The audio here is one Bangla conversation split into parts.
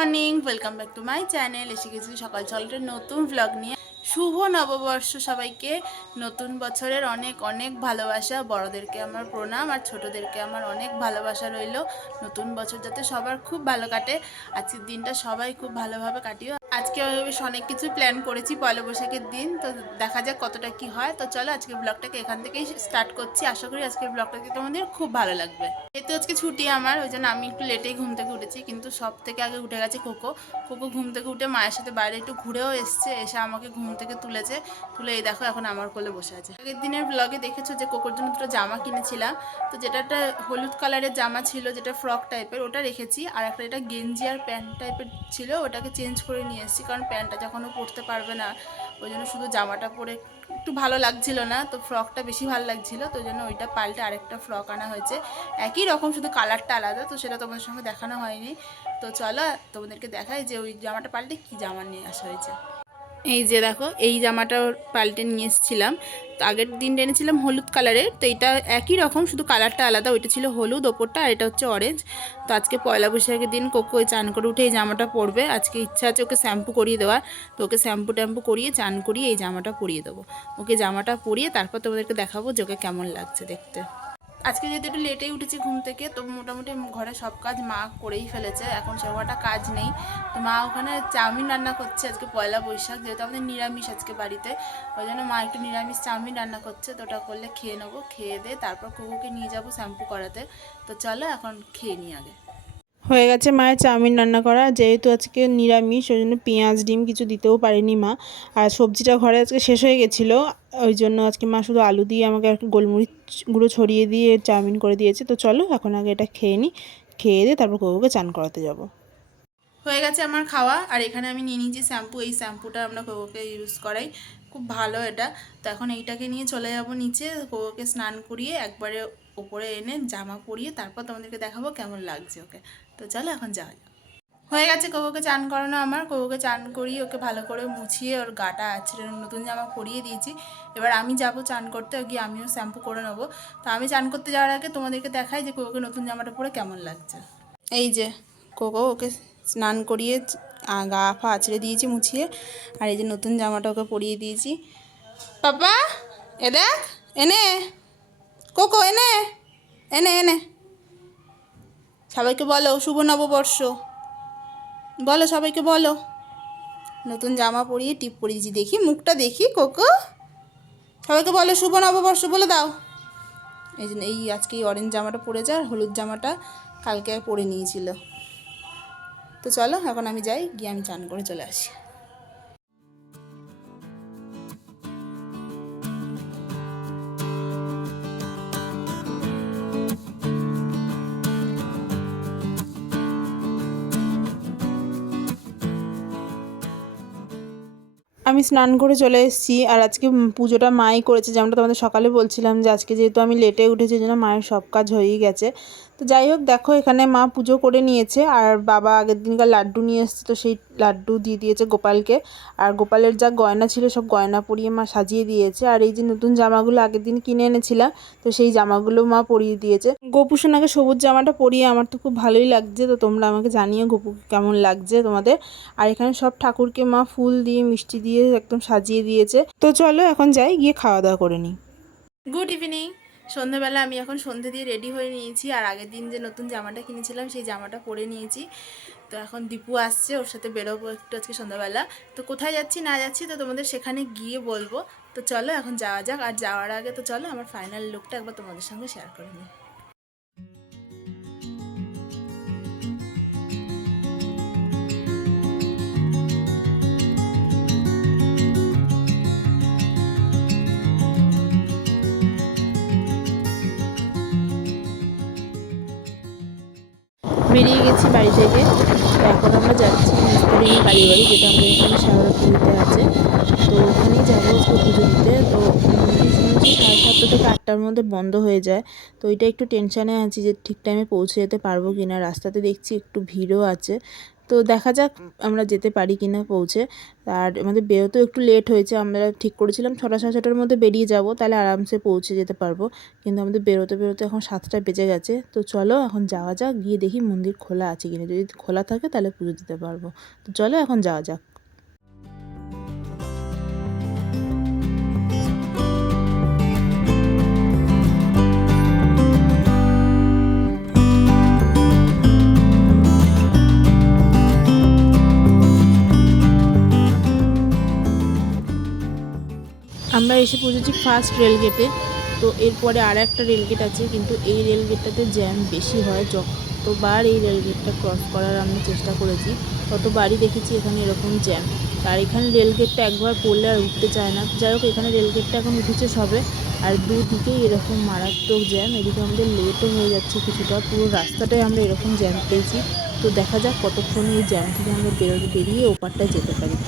Morning, welcome back to my channel. এসে গেছি সকাল সকালের নতুন ব্লগ নিয়ে। শুভ নববর্ষ সবাইকে। নতুন বছরের অনেক অনেক ভালোবাসা। বড়দেরকে আমার প্রণাম আর ছোটদেরকে আমার অনেক ভালোবাসা রইল। নতুন বছর যাতে সবার খুব ভালো কাটে। আজকের দিনটা সবাই খুব ভালোভাবে কাটিও। আজকে বেশ অনেক কিছু প্ল্যান করেছি পয়লা বৈশাখের দিন, তো দেখা যাক কতটা কি হয়। তো চলো আজকের ব্লগটাকে এখান থেকেই স্টার্ট করছি। আশা করি আজকের ব্লগটাকে তোমাদের খুব ভালো লাগবে। যেহেতু আজকে ছুটি আমার, ওই জন্য আমি একটু লেটেই ঘুম থেকে উঠেছি, কিন্তু সব থেকে আগে উঠে গেছে কোকো। কোকো ঘুম থেকে উঠে মায়ের সাথে বাইরে একটু ঘুরেও এসছে, এসে আমাকে ঘুম থেকে তুলেছে। তুলে এই দেখো এখন আমার কোলে বসে আছে। আগের দিনের ব্লগে দেখেছো যে কোকোর জন্য দুটো জামা কিনেছিলাম। তো যেটা একটা হলুদ কালারের জামা ছিল, যেটা ফ্রক টাইপের, ওটা রেখেছি। আর একটা এটা গেঞ্জি আর প্যান্ট টাইপের ছিল, ওটাকে চেঞ্জ করে নিয়ে এসেছি, কারণ প্যান্টটা যখন ও পরতে পারবে না, ওই জন্য শুধু জামাটা পরে একটু ভালো লাগছিল না, তো ফ্রকটা বেশি ভালো লাগছিল, তো ওই জন্য ওইটা পাল্টে আরেকটা ফ্রক আনা হয়েছে। একই রকম, শুধু কালারটা আলাদা, তো সেটা তোমাদের সঙ্গে দেখানো হয়নি। তো চলো তোমাদেরকে দেখাই যে ওই জামাটা পাল্টে কী জামা নিয়ে আসা হয়েছে। এই যে দেখো, এই জামাটা পাল্টে নিয়ে এসেছিলাম। তো আগের দিন এনেছিলাম হলুদ কালারের, তো এটা একই রকম, শুধু কালারটা আলাদা। ওইটা ছিল হলুদ ওপরটা, আর এটা হচ্ছে অরেঞ্জ। তো আজকে পয়লা বৈশাখের দিন কোকো ওই চান করে উঠে এই জামাটা পরবে। আজকে ইচ্ছা আছে ওকে শ্যাম্পু করিয়ে দেওয়ার, তো ওকে শ্যাম্পু ট্যাম্পু করিয়ে চান করিয়ে এই জামাটা পরিয়ে দেবো। ওকে জামাটা পরিয়ে তারপর তোমাদেরকে দেখাবো যে ওকে কেমন লাগছে দেখতে। আজকে যেহেতু একটু লেটেই উঠেছি ঘুম থেকে, তো মোটামুটি ঘরে সব কাজ মা করেই ফেলেছে, এখন সেরকমটা কাজ নেই। তো মা ওখানে চাউমিন রান্না করছে। আজকে পয়লা বৈশাখ, যেহেতু আমাদের নিরামিষ আজকে বাড়িতে, ওই জন্য মা একটু নিরামিষ চাউমিন রান্না করছে। তো ওটা করলে খেয়ে নেবো, খেয়ে দিয়ে তারপর কুকুরকে নিয়ে যাবো শ্যাম্পু করাতে। তো চলো এখন খেয়ে নিই আগে। হয়ে গেছে মায়ের চাউমিন রান্না করা। যেহেতু আজকে নিরামিষ, ওই জন্য পেঁয়াজ ডিম কিছু দিতেও পারেনি মা। আর সবজিটা ঘরে আজকে শেষ হয়ে গেছিলো, ওই জন্য আজকে মা শুধু আলু দিয়ে আমাকে একটু গোলমরিচ গুঁড়ো ছড়িয়ে দিয়ে চাউমিন করে দিয়েছে। তো চলো এখন আগে এটা খেয়ে নিই, খেয়ে দিয়ে তারপর কুকুরকে চান করাতে যাব। হয়ে গেছে আমার খাওয়া। আর এখানে আমি নিয়ে নিয়েছি শ্যাম্পু। এই শ্যাম্পুটা আমরা কোকোকে ইউজ করাই, খুব ভালো এটা। তো এখন এইটাকে নিয়ে চলে যাব নিচে, কোকোকে স্নান করিয়ে একবারে ওপরে এনে জামা পরিয়ে তারপর তোমাদেরকে দেখাবো কেমন লাগছে ওকে। তো চলো এখন যাওয়া যাক। হয়ে গেছে কোকোকে চান করানো আমার। কোকোকে চান করিয়ে ওকে ভালো করে মুছিয়ে ওর গাটা আছড়ে নতুন জামা পরিয়ে দিয়েছি। এবার আমি যাব চান করতে, গিয়ে আমিও শ্যাম্পু করে নেবো। তো আমি চান করতে যাওয়ার আগে তোমাদেরকে দেখাই যে কোকোকে নতুন জামাটা পরে কেমন লাগছে। এই যে কোকো, ওকে স্নান করিয়ে গা ফা আছড়ে দিয়েছি মুছিয়ে, আর এই যে নতুন জামাটা ওকে পরিয়ে দিয়েছি। পাপা এ দেখ, এনে কোকো, এনে এনে এনে সবাইকে বলো শুভ নববর্ষ, বলো সবাইকে বলো। নতুন জামা পরিয়ে টিপ পরিয়েছি, দেখি মুখটা দেখি কোকো। সবাইকে বলো শুভ নববর্ষ বলে দাও। এই জন্য এই আজকে এই অরেঞ্জ জামাটা পরেছে, আর হলুদ জামাটা কালকে পরে নিয়েছিল। তো চলো এখন আমি যাই, গিয়ে আমি চান করে চলে আসি। আমি স্নান করে চলে এসেছি। আর আজকে পুজোটা মাই করেছে, যেমনটা তোমাদের সকালে বলছিলাম যে আজকে যেহেতু আমি লেটে উঠেছি, এই জন্য মায়ের সব কাজ হয়েই গেছে। তো যাই হোক, দেখো এখানে মা পুজো করে নিয়েছে, আর বাবা আগের দিনকার লাড্ডু নিয়ে এসেছে, তো সেই লাড্ডু দিয়ে দিয়েছে গোপালকে। আর গোপালের যা গয়না ছিল সব গয়না পরিয়ে মা সাজিয়ে দিয়েছে। আর এই যে নতুন জামাগুলো আগের দিন কিনে এনেছিলাম, তো সেই জামাগুলো মা পরিয়ে দিয়েছে। গোপু সোনাকে সবুজ জামাটা পরিয়ে আমার তো খুব ভালোই লাগছে। তো তোমরা আমাকে জানিও গোপুকে কেমন লাগছে তোমাদের। আর এখানে সব ঠাকুরকে মা ফুল দিয়ে মিষ্টি দিয়ে একদম সাজিয়ে দিয়েছে। তো চলো এখন যাই, গিয়ে খাওয়া দাওয়া করে নিই। Good evening. সন্ধ্যাবেলা আমি এখন সন্ধ্যে দিয়ে রেডি হয়ে নিয়েছি, আর আগের দিন যে নতুন জামাটা কিনেছিলাম সেই জামাটা পরে নিয়েছি। তো এখন দীপু আসছে, ওর সাথে বেরোবো একটু আজকে সন্ধ্যাবেলা। তো কোথায় যাচ্ছি না যাচ্ছি তো তোমাদের সেখানে গিয়ে বলবো। তো চলো এখন যাওয়া যাক। আর যাওয়ার আগে তো চলো আমার ফাইনাল লুকটা একবার তোমাদের সঙ্গে শেয়ার করে নিই। বেরিয়ে গেছি বাড়ি থেকে। তো এখন আমরা যাচ্ছি নিস্তরিণী কালীবাড়ি, যেটা আমাদের এখানে শেওড়াফুলিতে আছে। তো ওখানেই যাবো আজকে পুজো দিতে। তো মন্দির শুনেছি 7:30 থেকে 8টার মধ্যে বন্ধ হয়ে যায়। তো এটা একটু টেনশানে আছি যে ঠিক টাইমে পৌঁছে যেতে পারবো কি না। রাস্তাতে দেখছি একটু ভিড়ও আছে। তো দেখা যাক আমরা যেতে পারি কিনা পৌঁছে। আর আমাদের বেরোতেও একটু লেট হয়েছে, আমরা ঠিক করেছিলাম 6টা সাড়ে 6টার মধ্যে বেরিয়ে যাব, তাহলে আরামসে পৌঁছে যেতে পারবো। কিন্তু আমাদের বেরোতে বেরোতে এখন 7টা বেজে গেছে। তো চলো এখন যাওয়া যাক, গিয়ে দেখি মন্দির খোলা আছে কিনা। যদি খোলা থাকে তাহলে পুজো দিতে পারবো। তো চলো এখন যাওয়া যাক। আমরা এসে পৌঁছেছি ফার্স্ট রেলগেটে। তো এরপরে আর একটা রেলগেট আছে, কিন্তু এই রেলগেটটাতে জ্যাম বেশি হয়। যতবার এই রেলগেটটা ক্রস করার আমি চেষ্টা করেছি ততবারই দেখেছি এখানে এরকম জ্যাম। আর এখানে রেলগেটটা একবার পড়লে আর উঠতে চায় না। যাই হোক, এখানে রেলগেটটা এখন উঠেছে সবে, আর দুদিকেই এরকম মারাত্মক জ্যাম। এদিকে আমাদের লেটও হয়ে যাচ্ছে কিছুটা, পুরো রাস্তাটায় আমরা এরকম জ্যাম পেয়েছি। তো দেখা যাক কতক্ষণে এই জ্যাম থেকে আমরা বেরিয়ে ওপারটায় যেতে পারি।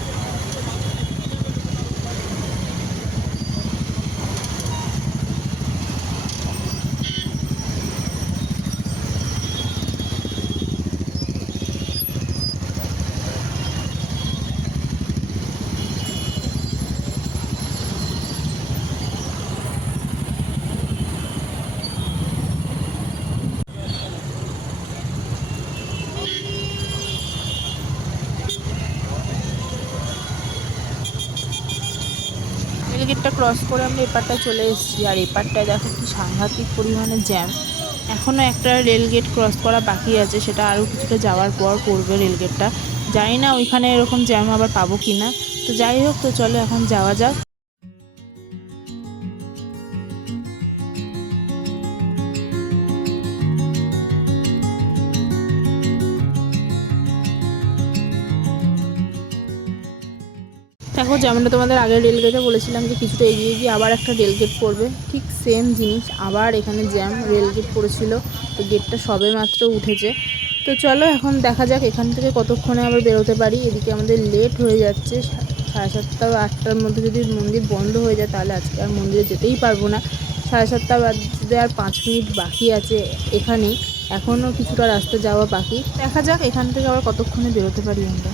রেলগেটটা ক্রস করে আমরা এপারটায় চলে এসেছি, আর এপারটায় দেখো কি সাংঘাতিক পরিমাণে জ্যাম। এখনও একটা রেলগেট ক্রস করা বাকি আছে, সেটা আরও কিছুটা যাওয়ার পর পড়বে রেলগেটটা। জানি না ওইখানে এরকম জ্যাম আবার পাবো কি না। তো যাই হোক, তো চলো এখন যাওয়া যাক। দেখো, যেমনটা তোমাদের আগের রেলগেটে বলেছিলাম যে কিছুটা এগিয়ে গিয়ে আবার একটা রেলগেট পড়বে, ঠিক সেম জিনিস। আবার এখানে জ্যাম, রেলগেট পড়েছিল, তো গেটটা সবে মাত্র উঠেছে। তো চলো এখন দেখা যাক এখান থেকে কতক্ষণে আমরা বেরোতে পারি। এদিকে আমাদের লেট হয়ে যাচ্ছে, 7:30 বা 8টার মধ্যে যদি মন্দির বন্ধ হয়ে যায় তাহলে আজকে আর মন্দিরে যেতেই পারবো না। 7:30 বাজতে আর 5 মিনিট বাকি আছে এখানেই, এখনও কিছুটা রাস্তা যাওয়া বাকি। দেখা যাক এখান থেকে আবার কতক্ষণে বেরোতে পারি আমরা।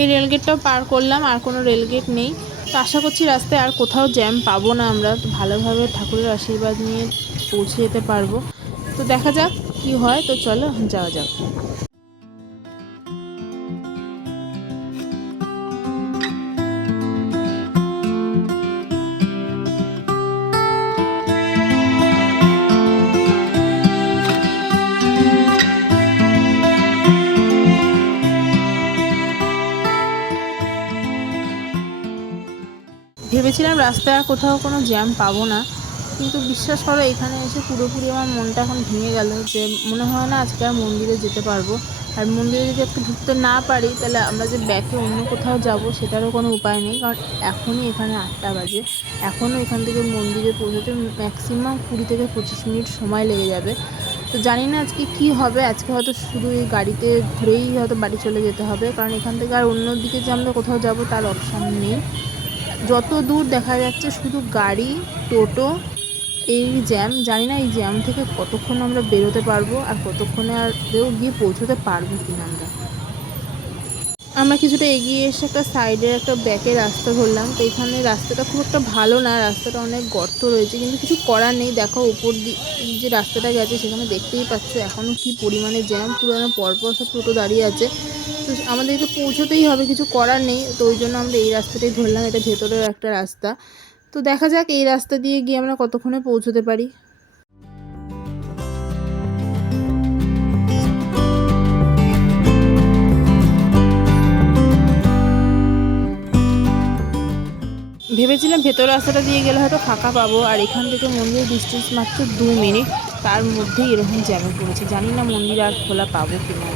এই রেলগেটটাও পার করলাম, আর কোনো রেলগেট নেই। তো আশা করছি রাস্তায় আর কোথাও জ্যাম পাবো না আমরা, তো ভালোভাবে ঠাকুরের আশীর্বাদ নিয়ে পৌঁছে যেতে পারবো। তো দেখা যাক কি হয়। তো চলো যাওয়া যাক। ভেবেছিলাম রাস্তায় আর কোথাও কোনো জ্যাম পাবো না, কিন্তু বিশ্বাস করো এখানে এসে পুরোপুরি আমার মনটা এখন ভেঙে গেল, যে মনে হয় না আজকে আর মন্দিরে যেতে পারবো। আর মন্দিরে যদি একটু ঢুকতে না পারি তাহলে আমরা যে ব্যাকে অন্য কোথাও যাব সেটারও কোনো উপায় নেই, কারণ এখনই এখানে 8টা বাজে। এখনও এখান থেকে মন্দিরে পৌঁছতে ম্যাক্সিমাম 20 থেকে 25 মিনিট সময় লেগে যাবে। তো জানি না আজকে কি হবে, আজকে হয়তো শুধু এই গাড়িতে ঘুরেই হয়তো বাড়ি চলে যেতে হবে, কারণ এখান থেকে আর অন্য দিকে যে আমরা কোথাও যাব তার অপশান নেই। যত দূর দেখা যাচ্ছে শুধু গাড়ি, টোটো, এই জ্যাম। জানি না এই জ্যাম থেকে কতক্ষণ আমরা বেরোতে পারবো, আর কতক্ষণে আর গিয়ে পৌঁছতে পারবো কিনা আমরা। আমরা কিছুটা এগিয়ে এসে একটা সাইডের একটা ব্যাকের রাস্তা ধরলাম। তো এখানে রাস্তাটা খুব একটা ভালো না, রাস্তাটা অনেক গর্ত রয়েছে, কিন্তু কিছু করার নেই। দেখো উপর যে রাস্তাটা গেছে সেখানে দেখতেই পাচ্ছ এখনও কি পরিমাণে জ্যাম, পুরো পরপর সব টোটো দাঁড়িয়ে আছে। তো আমাদেরকে পৌঁছতেই হবে, কিছু করার নেই। তো ওই জন্য আমরা এই রাস্তাটাই ধরলাম, এটা ভেতরের একটা রাস্তা। তো দেখা যাক এই রাস্তা দিয়ে গিয়ে আমরা কতক্ষণে পৌঁছতে পারি। ভেবেছিলাম ভেতর রাস্তাটা দিয়ে গেলে হয়তো ফাঁকা পাবো, আর এখান থেকে মন্দিরের ডিস্টেন্স মাত্র 2 মিনিট, তার মধ্যেই এরকম জ্যামে পড়েছে। জানি না মন্দির আর খোলা পাবো কিনা।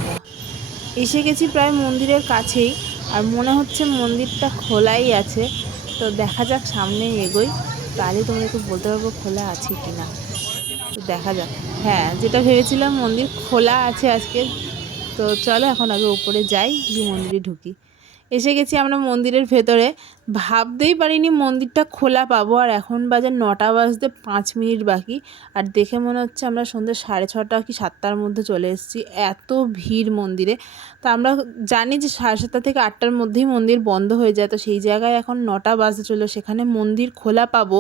এসে গেছি প্রায় মন্দিরের কাছেই, আর মনে হচ্ছে মন্দিরটা খোলাই আছে। তো দেখা যাক, সামনে এগোই, তাহলে তোমাদেরকে বলতে পারবো খোলা আছে কিনা। তো দেখা যাক। হ্যাঁ, যেটা ভেবেছিলাম মন্দির খোলা আছে আজকে। তো চলো এখন আগে উপরে যাই, গিয়ে মন্দিরে ঢুকি। এসে গেছি আমরা মন্দিরের ভেতরে। ভাবতেই পারিনি মন্দিরটা খোলা পাবো, আর এখন বাজে 9টা বাজতে 5 মিনিট বাকি। আর দেখে মনে হচ্ছে আমরা সন্ধ্যে 6:30 কি 7টার মধ্যে চলে এসেছি, এত ভিড় মন্দিরে। তো আমরা জানি যে 7:30 থেকে 8টার মধ্যেই মন্দির বন্ধ হয়ে যায়, তো সেই জায়গায় এখন 9টা বাজতে চললো, সেখানে মন্দির খোলা পাবো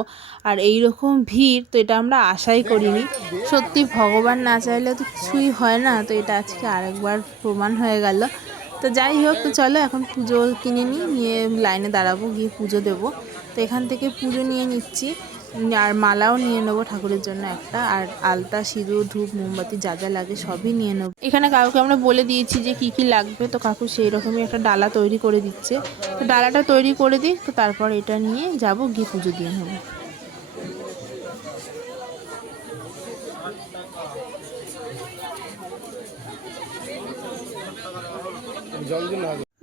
আর এই রকম ভিড়, তো এটা আমরা আশাই করিনি। সত্যি ভগবান না চাইলে তো কিছুই হয় না, তো এটা আজকে আরেকবার প্রমাণ হয়ে গেল। তো যাই হোক, তো চলো এখন পুজো কিনে নিয়ে লাইনে দাঁড়াবো, গিয়ে পুজো দেবো। তো এখান থেকে পুজো নিয়ে নিচ্ছি, আর মালাও নিয়ে নেবো ঠাকুরের জন্য একটা, আর আলতা, সিঁদুর, ধূপ, মোমবাতি যা যা লাগে সবই নিয়ে নেবো। এখানে কাকুকে আমরা বলে দিয়েছি যে কি কি লাগবে, তো কাকু সেই রকমই একটা ডালা তৈরি করে দিচ্ছে। তো ডালাটা তৈরি করে দিই, তো তারপর এটা নিয়ে যাব, গিয়ে পুজো দিয়ে নেবো।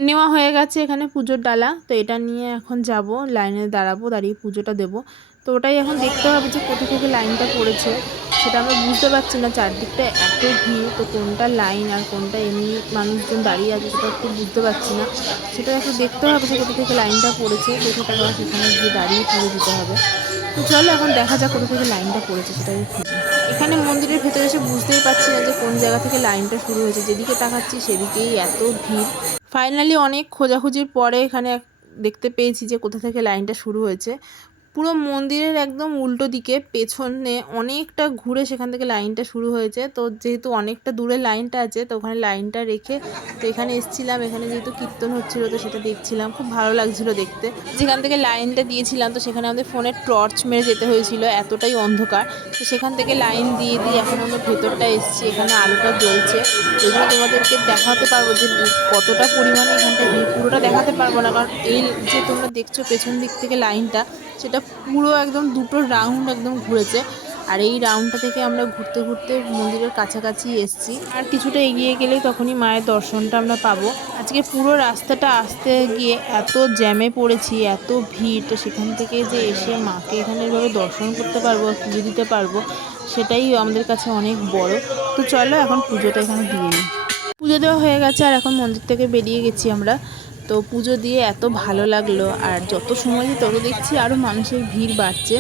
নেওয়া হয়ে গেছে এখানে পুজোর ডালা, তো এটা নিয়ে এখন যাব, লাইনে দাঁড়াবো, দাঁড়িয়ে পুজোটা দেবো। তো ওটাই এখন দেখতে হবে যে কোথা থেকে লাইনটা পড়েছে, সেটা আমরা বুঝতে পারছি না, চারদিকটা এত ভিড়, তো কোনটা লাইন আর কোনটা এমনি মানুষজন দাঁড়িয়ে আছে সেটা একটু বুঝতে পারছি না। সেটা একটু দেখতে হবে যে কোথা থেকে লাইনটা পড়েছে, দেখে তারপর সেখানে গিয়ে দাঁড়িয়ে পুজো দিতে হবে। তো চলো এখন দেখা যাক কোথা থেকে লাইনটা পড়েছে, সেটাই খুঁজি। এখানে মন্দিরের ভেতরে এসে বুঝতেই পারছি না যে কোন জায়গা থেকে লাইনটা শুরু হয়েছে, যেদিকে তাকাচ্ছি সেদিকেই এত ভিড়। ফাইনালি অনেক খোঁজাখুঁজির পরে এখানে দেখতে পেয়েছি যে কোথা থেকে লাইনটা শুরু হয়েছে। পুরো মন্দিরের একদম উল্টো দিকে পেছনে অনেকটা ঘুরে সেখান থেকে লাইনটা শুরু হয়েছে। তো যেহেতু অনেকটা দূরে লাইনটা আছে, তো ওখানে লাইনটা রেখে তো এখানে এসেছিলাম। এখানে যেহেতু কীর্তন হচ্ছিলো, তো সেটা দেখছিলাম, খুব ভালো লাগছিলো দেখতে। যেখান থেকে লাইনটা দিয়েছিলাম, তো সেখানে আমাদের ফোনের টর্চ মেরে যেতে হয়েছিল, এতটাই অন্ধকার। তো সেখান থেকে লাইন দিয়ে এখন আমরা ভেতরটা এসেছি, এখানে আলোটা জ্বলছে। এগুলো তোমাদেরকে দেখাতে পারবো যে কতটা পরিমাণে এখানটা ভিড়, পুরোটা দেখাতে পারবো না, কারণ এই যে তোমরা দেখছো পেছন দিক থেকে লাইনটা, সেটা পুরো একদম 2টো রাউন্ড একদম ঘুরেছে। আর এই রাউন্ডটা থেকে আমরা ঘুরতে ঘুরতে মন্দিরের কাছাকাছি এসেছি, আর কিছুটা এগিয়ে গেলেই তখনই মায়ের দর্শনটা আমরা পাবো। আজকে পুরো রাস্তাটা আসতে গিয়ে এত জ্যামে পড়েছি, এত ভিড়, তো সেখান থেকে যে এসে মাকে এখানে এভাবে দর্শন করতে পারবো, পুজো দিতে পারবো, সেটাই আমাদের কাছে অনেক বড়। তো চলো এখন পুজোটা এখানে দিয়ে নিই। পুজো দেওয়া হয়ে গেছে, আর এখন মন্দির থেকে বেরিয়ে গেছি আমরা। তো পুজো দিয়ে এত ভালো লাগলো, আর যত সময় দিই তত দেখছি আরও মানুষের ভিড় বাড়ছে।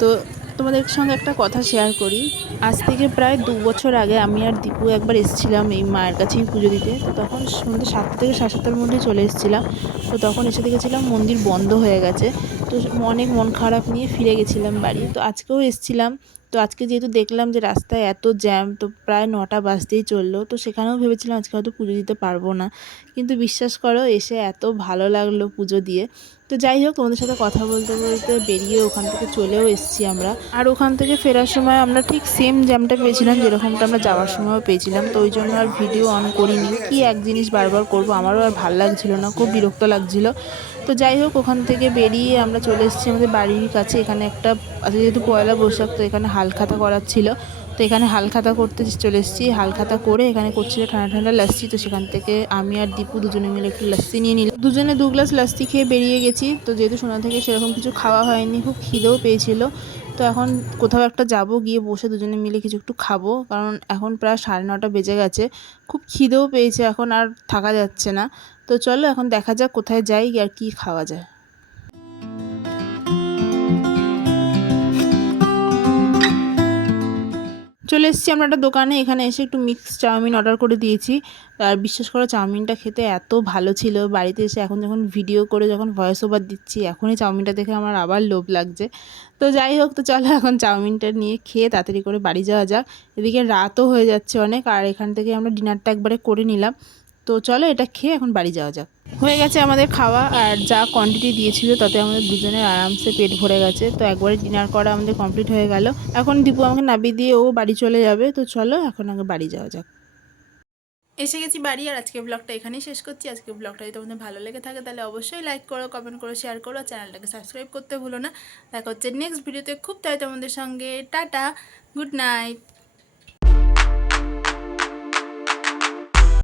তো তোমাদের সঙ্গে একটা কথা শেয়ার করি। আজ থেকে প্রায় 2 বছর আগে আমি আর দীপু একবার এসেছিলাম এই মায়ের কাছেই পুজো দিতে। তো তখন সন্ধ্যে 7টা থেকে 7:30টার মধ্যে চলে এসেছিলাম। তো তখন এসে দেখেছিলাম মন্দির বন্ধ হয়ে গেছে। তো অনেক মন খারাপ নিয়ে ফিরে গেছিলাম বাড়ি। তো আজকেও এসেছিলাম। তো আজকে যেহেতু দেখলাম যে রাস্তায় এত জ্যাম, তো প্রায় 9টা বাজতেই চললো। তো সেখানেও ভেবেছিলাম আজকে হয়তো পুজো দিতে পারবো না, কিন্তু বিশ্বাস করো এসে এত ভালো লাগলো পুজো দিয়ে। তো যাই হোক, তোমাদের সাথে কথা বলতে বলতে বেরিয়ে ওখান থেকে চলেও এসেছি আমরা। আর ওখান থেকে ফেরার সময় আমরা ঠিক সেম জ্যামটা পেয়েছিলাম যেরকমটা আমরা যাওয়ার সময়ও পেয়েছিলাম। তো ওই জন্য আর ভিডিও অন করিনি, কি এক জিনিস বারবার করবো, আমারও আর ভালো লাগছিল না, খুব বিরক্ত লাগছিল। তো যাই হোক, ওখান থেকে বেরিয়ে আমরা চলে এসেছি আমাদের বাড়ির কাছে। এখানে একটা যেহেতু পয়লা বৈশাখ, তো এখানে হালখাতা করার ছিল। তো এখানে হালখাতা করতে চলে এসেছি। হালখাতা করে এখানে করছিল ঠান্ডা ঠান্ডা লাস্সি। তো সেখান থেকে আমি আর দীপু দুজনে মিলে একটু লাস্সি নিয়ে নিলাম। দুজনে 2 গ্লাস লাস্সি খেয়ে বেরিয়ে গেছি। তো যেহেতু সোনা থেকে সেরকম কিছু খাওয়া হয়নি, খুব খিদেও পেয়েছিল। তো এখন কোথাও একটা যাব, গিয়ে বসে দুজনে মিলে কিছু একটু খাবো, কারণ এখন প্রায় 9:30 বেজে গেছে। খুব খিদেও পেয়েছে, এখন আর থাকা যাচ্ছে না। তো চলো এখন দেখা যাক কোথায় যাই আর কি খাওয়া যায়। চলে এসেছি আমরা একটা দোকানে। এখানে এসে একটু মিক্স চাউমিন অর্ডার করে দিয়েছি। আর বিশ্বাস করো চাউমিনটা খেতে এত ভালো ছিল, বাড়িতে এসে এখন যখন ভিডিও করে যখন ভয়েস ওভার দিচ্ছি, এখনই চাউমিনটা দেখে আমার আবার লোভ লাগছে। তো যাই হোক, তো চলো এখন চাউমিনটা নিয়ে খেয়ে তাড়াতাড়ি করে বাড়ি যাওয়া যাক। এদিকে রাতও হয়ে যাচ্ছে অনেক, আর এখান থেকে আমরা ডিনারটা একবারে করে নিলাম। তো চলো এটা খেয়ে এখন বাড়ি যাওয়া যাক। হয়ে গেছে আমাদের খাওয়া, আর যা কোয়ান্টিটি দিয়েছিল তাতে আমাদের দুজনের আরামসে পেট ভরে গেছে। তো একবারে ডিনার করা আমাদের কমপ্লিট হয়ে গেল। এখন দীপু আমাকে নামিয়ে দিয়ে ও বাড়ি চলে যাবে। তো চলো এখন আগে বাড়ি যাওয়া যাক। এসে গেছি বাড়ি, আর আজকে ব্লগটা এখানেই শেষ করছি। আজকে ব্লগটা যদি তোমাদের ভালো লেগে থাকে তাহলে অবশ্যই লাইক করো, কমেন্ট করো, শেয়ার করো, চ্যানেলটাকে সাবস্ক্রাইব করতে ভুলো না। দেখা হচ্ছে নেক্সট ভিডিওতে খুব তাই তোমাদের সঙ্গে। Tata, good night.